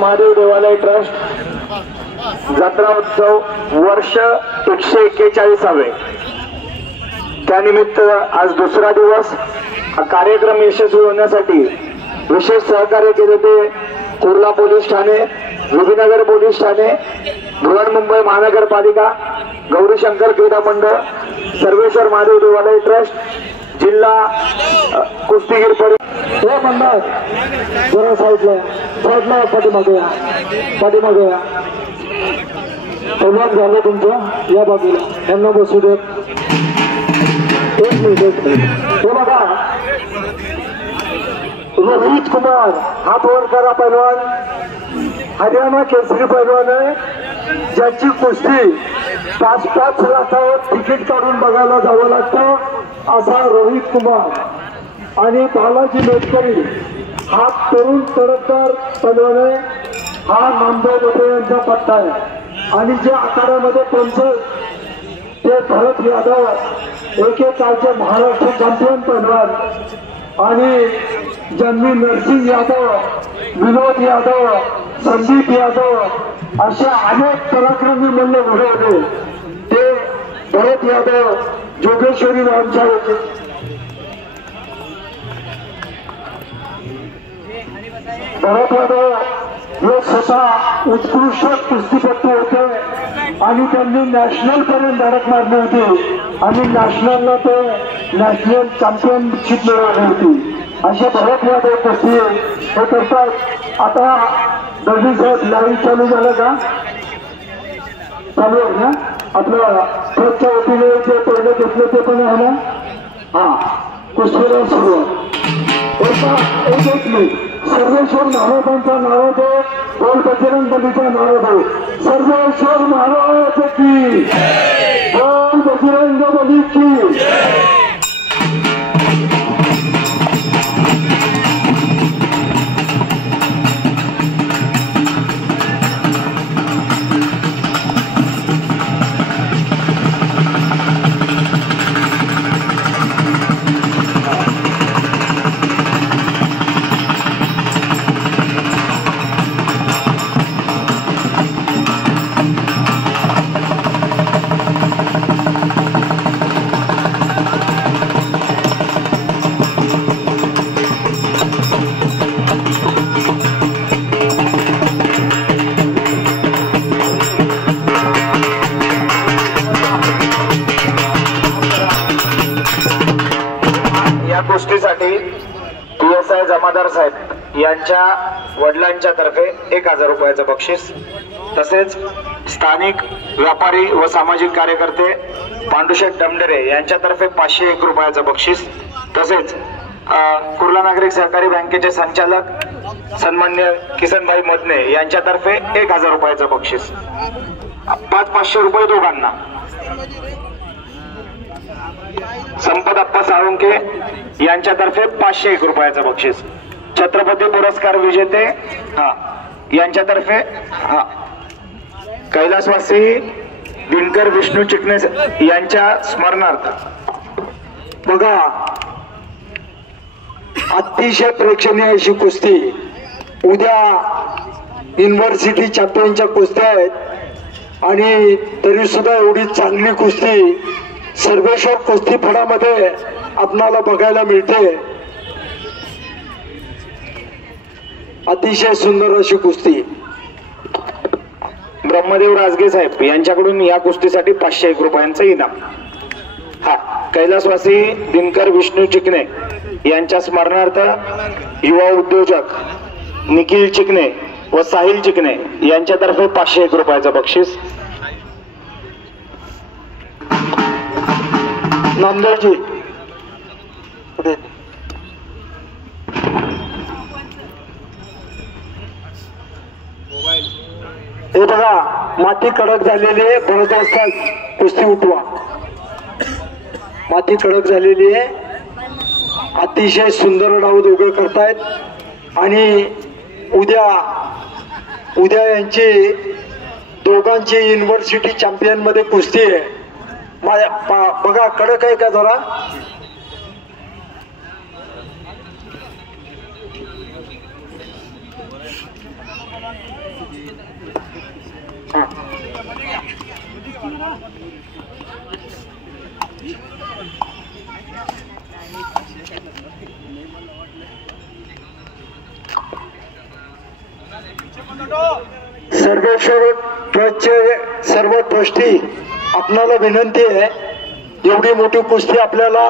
महादेव देवालय ट्रस्ट जत्रा उत्सव वर्ष 141. त्यानिमित्त आज दुसरा दिवस कार्यक्रम यशस्वी होण्यासाठी विशेष सहकार्य केले ते कुर्ला पोलीस ठाणे, विभिनगर पोलीस ठाणे, बृहन्मुंबई महानगरपालिका, गौरीशंकर क्रीडा मंडळ, सर्वेश्वर महादेव देवालय ट्रस्ट, जिल्हा कुस्तीगीर हे मंडळ जरा साईडला पाठीमागे या प्रमाण झालं तुमचं या बाजूला यांना बसू देत. एक मिनिट हे बघा, रोहित कुमार हात वर करा पैलवान, हरियाणा केसरी पैलवान आहे, ज्याची कुस्ती 5-5 लाखावर तिकीट काढून बघायला जावं लागतं असा रोहित कुमार. आणि बालाजी मेटकरी हा तरुण तडफदार पैलवान आहे, हा नामदेव लोटे यांचा पट्टा आहे. आणि जे आखाड्यामध्ये पंच ते भरत यादव एकेकाळचे महाराष्ट्र चॅम्पियन पैलवान, आणि ज्यांनी नरसिंग यादव, विनोद यादव, संदीप यादव असे अनेक पराक्रमी मल्ल घडवले ते भरत यादव जोगेश्वरी रामशाळेचे. भरत यादव हे स्वतः उत्कृष्ट कुस्तीपटू होते आणि त्यांनी नॅशनल पर्यंत धडक मारली होती आणि नॅशनलला ते नॅशनल चॅम्पियनशिप मिळवली होती. अशा भरत यादव कुस्ती हे करतात. आता दर्जी साहेब लाईव्ह चालू झालं का? चालू आहे ना? आपल्या ट्रस्टच्या वतीने जे पहिलं घेतलं ते पण आहे ना? हा, कुस्तीला सुरुवात. एक मिनिट, सर्वेश्वर महाराजांचा नाव दे, बोल बजरंग बलीचा नाव दे. सर्वेश्वर महाराज की, बोल बजरंग बली की. कुस्तीसाठी PSI जमादार साहेब यांच्या वडिलांच्या तर्फे 1000 रुपयाचं बक्षीस, तसेच स्थानिक व्यापारी व सामाजिक कार्यकर्ते पांडुशेठ डमडरे यांच्यातर्फे 501 रुपयाचं बक्षीस, तसेच कुर्ला नागरिक सहकारी बँकेचे संचालक सन्मान्य किसनभाई मदने यांच्यातर्फे 1000 रुपयाचं बक्षीस, 500 रुपये दोघांना. संपदाप्पा साळुंके यांच्यातर्फे 501 रुपयाचं बक्षीस. छत्रपती पुरस्कार विजेते यांच्यातर्फे कैलासवासी दिनकर विष्णू चिकणे यांच्या स्मरणार्थ. बघा, अतिशय प्रेक्षणीय अशी कुस्ती. उद्या युनिव्हर्सिटी चॅम्पियनच्या कुस्त्या आहेत आणि तरी सुद्धा एवढी चांगली कुस्ती सर्वेश्वर कुस्तीफडामध्ये आपणाला बघायला मिळते. अतिशय सुंदर अशी कुस्ती. ब्रह्मदेव राजगे साहेब यांच्याकडून या कुस्तीसाठी 501 रुपयांचं इनाम. कैलासवासी दिनकर विष्णू चिकणे यांच्या स्मरणार्थ युवा उद्योजक निखिल चिकणे व साहिल चिकणे यांच्यातर्फे 501 रुपयाचं बक्षीस. नामदेवजी हे बघा, माती कडक झालेली आहे, भरत असतात कुस्ती उठवा. माती कडक झालेली आहे, अतिशय सुंदर डाव दोघे करतायत आणि उद्या यांची दोघांची युनिव्हर्सिटी चॅम्पियन मध्ये कुस्ती आहे. बघा, कडक आहे का जरा? हा. सर्वेश्वर ट्रस्टचे सर्व ट्रस्टी आपणाला विनंती आहे, एवढी मोठी कुस्ती आपल्याला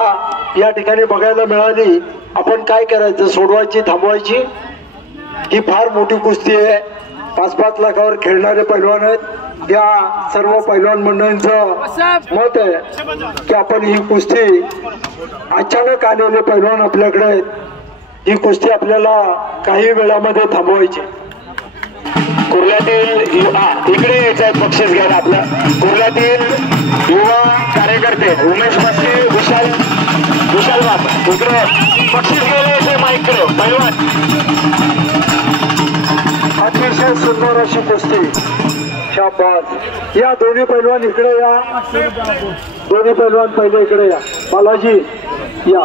या ठिकाणी बघायला मिळाली, आपण काय करायचं, सोडवायची, थांबवायची? ही फार मोठी कुस्ती आहे, 5-5 लाखावर खेळणारे पैलवान आहेत. या सर्व पैलवान मंडळींचं मत आहे की आपण ही कुस्ती, अचानक आलेले पैलवान आपल्याकडे आहेत, ही कुस्ती आपल्याला काही वेळामध्ये थांबवायची. कुर्ल्यातील युवा इकडे यायचं आहे बक्षीस घ्यायला. आपलं कुर्ल्यातील युवा कार्यकर्ते उमेश मस्के, विशाल बाप इकडे बक्षीस घ्यायला यायचंय. माईकडे पैलवान. अतिशय सुंदर अशी कुस्ती, शाबास. या दोन्ही पैलवान इकडे या, दोन्ही पैलवान पहिले इकडे या. बालाजी या.